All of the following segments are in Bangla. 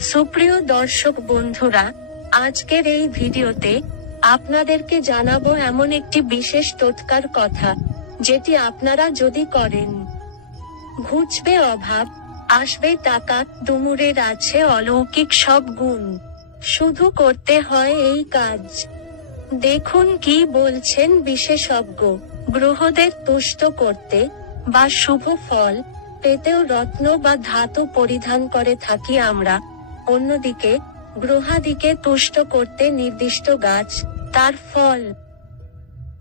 সুপ্রিয় দর্শক বন্ধুরা, আজকের এই ভিডিওতে আপনাদেরকে জানাবো এমন একটি বিশেষ টোটকার কথা, যেটি আপনারা যদি করেন, ঘুচবে অভাব, আসবে টাকা, ডুমুরের আছে অলৌকিক সব গুণ। শুধু করতে হয় এই কাজ। দেখুন কি বলছেন বিশেষজ্ঞ। গ্রহদের তুষ্ট করতে বা শুভ ফল পেতেও রত্ন বা ধাতু পরিধান করে থাকি আমরা। অন্যদিকে গ্রহাদিকে তুষ্ট করতে নির্দিষ্ট গাছ, তার ফল,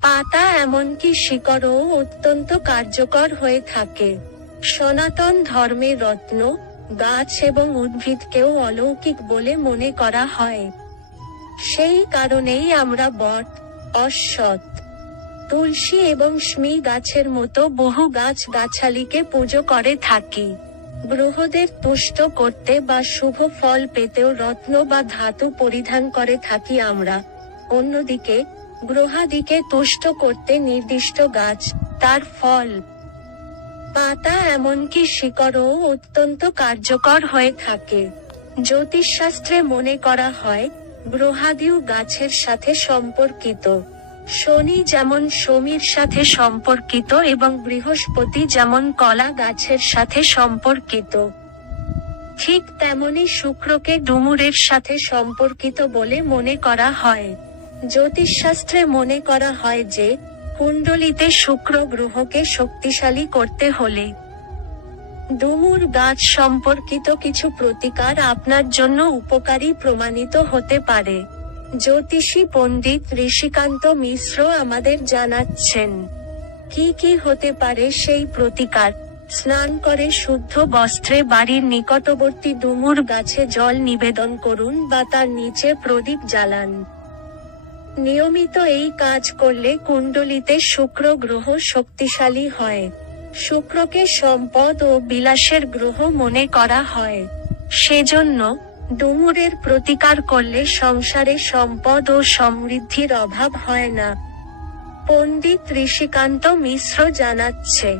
পাতা এমনকি শিকড়ও অত্যন্ত কার্যকর হয়ে থাকে। সনাতন ধর্মে রত্ন, গাছ এবং উদ্ভিদকেও অলৌকিক বলে মনে করা হয়। সেই কারণেই আমরা বট, অশ্বত্থ, তুলসী এবং স্মি গাছের মতো বহু গাছ-গাছালিকে পুজো করে থাকি। গ্রহদের তুষ্ট করতে বা শুভ ফল পেতেও রত্ন বা ধাতু পরিধান করে থাকি আমরা। অন্যদিকে গ্রহাদিকে তুষ্ট করতে নির্দিষ্ট গাছ, তার ফল, পাতা এমনকি শিকড়ও অত্যন্ত কার্যকর হয়ে থাকে। জ্যোতিষশাস্ত্রে মনে করা হয়, গ্রহাদিও গাছের সাথে সম্পর্কিত। শনি যেমন সমীর সাথে সম্পর্কিত এবং বৃহস্পতি যেমন কলা গাছের সাথে সম্পর্কিত, ঠিক তেমনি শুক্রকে ডুমুরের সাথে সম্পর্কিত বলে মনে করা হয়। জ্যোতিষশাস্ত্রে মনে করা হয় যে, কুণ্ডলিতে শুক্র গ্রহকে শক্তিশালী করতে হলে ডুমুর গাছ সম্পর্কিত কিছু প্রতিকার আপনার জন্য উপকারী প্রমাণিত হতে পারে। জ্যোতিষী পণ্ডিত ঋষিকান্ত মিশ্র আমাদের জানাচ্ছেন কি কি হতে পারে সেই প্রতিকার। স্নান করে শুদ্ধ বস্ত্রে বাড়ির নিকটবর্তী ডুমুর গাছে জল নিবেদন করুন বা তার নিচে প্রদীপ জ্বালান। নিয়মিত এই কাজ করলে কুণ্ডলিতে শুক্র গ্রহ শক্তিশালী হয়। শুক্রকে সম্পদ ও বিলাসের গ্রহ মনে করা হয়। সেজন্য ডুমুরের প্রতিকার করলে সংসারে সম্পদ ও সমৃদ্ধির অভাব হয় না। পণ্ডিত ঋষিকান্ত মিশ্র জানাচ্ছে,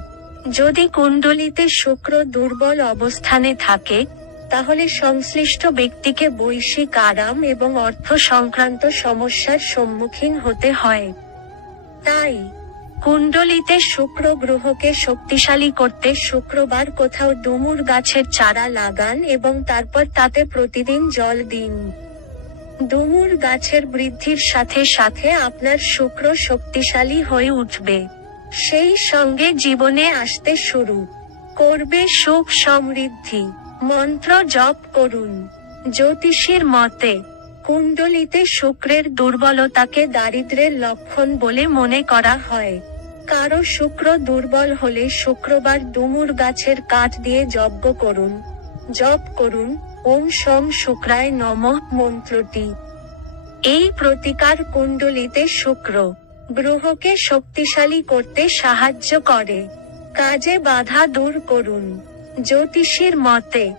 যদি কুণ্ডলিতে শুক্র দুর্বল অবস্থানে থাকে, তাহলে সংশ্লিষ্ট ব্যক্তিকে বৈশ্বিক আরাম এবং অর্থ সংক্রান্ত সমস্যার সম্মুখীন হতে হয়। তাই কুণ্ডলিতে শুক্র গ্রহকে শক্তিশালী করতে শুক্রবার কোথাও ডুমুর গাছের চারা লাগান এবং তারপর তাতে প্রতিদিন জল দিন। ডুমুর গাছের বৃদ্ধির সাথে সাথে আপনার শুক্র শক্তিশালী হয়ে উঠবে। সেই সঙ্গে জীবনে আসতে শুরু করবে সুখ সমৃদ্ধি। মন্ত্র জপ করুন। জ্যোতিষীর মতে, কুণ্ডলিতে শুক্রের দুর্বলতাকে দারিদ্র্যের লক্ষণ বলে মনে করা হয়। কারো শুক্র দুর্বল হলে শুক্রবার ডুমুর গাছের কাঠ দিয়ে যজ্ঞ করুন। জপ করুন ওম শম শুক্রায় নমঃ মন্ত্রটি। এই প্রতিকার কুণ্ডলিতে শুক্র গ্রহকে শক্তিশালী করতে সাহায্য করে। কাজে বাধা দূর করুন। জ্যোতিষীর মতে,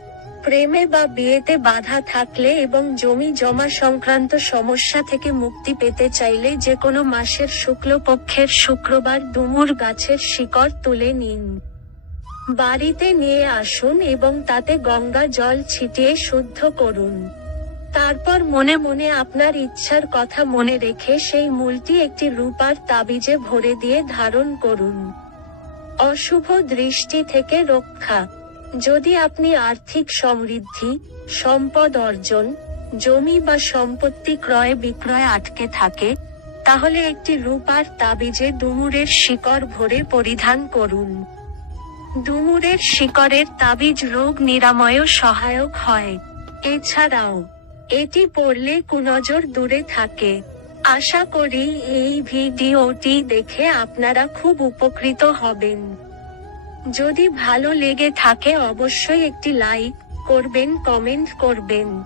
প্রেমে বা বিয়েতে বাধা থাকলে এবং জমি জমা সংক্রান্ত সমস্যা থেকে মুক্তি পেতে চাইলে যে কোনো মাসের শুক্লপক্ষের শুক্রবার ডুমুর গাছের শিকড় তুলে নিন। বাড়িতে নিয়ে আসুন এবং তাতে গঙ্গা জল ছিটিয়ে শুদ্ধ করুন। তারপর মনে মনে আপনার ইচ্ছার কথা মনে রেখে সেই মূলটি একটি রূপার তাবিজে ভরে দিয়ে ধারণ করুন। অশুভ দৃষ্টি থেকে রক্ষা। যদি আপনি আর্থিক সমৃদ্ধি, সম্পদ অর্জন, জমি বা সম্পত্তি ক্রয় বিক্রয় আটকে থাকে, তাহলে একটি রূপার তাবিজে ডুমুরের শিকড় ভরে পরিধান করুন। ডুমুরের শিকড়ের তাবিজ রোগ নিরাময়েও সহায়ক হয়। এছাড়াও এটি পড়লে কুনজর দূরে থাকে। আশা করি এই ভিডিওটি দেখে আপনারা খুব উপকৃত হবেন। যদি ভালো লেগে থাকে অবশ্যই একটি লাইক করবেন, কমেন্ট করবেন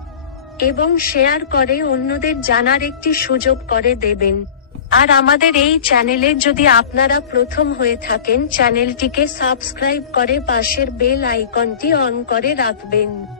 এবং শেয়ার করে অন্যদের জানার একটি সুযোগ করে দেবেন। আর আমাদের এই চ্যানেলে যদি আপনারা প্রথম হয়ে থাকেন, চ্যানেলটিকে সাবস্ক্রাইব করে পাশের বেল আইকনটি অন করে রাখবেন।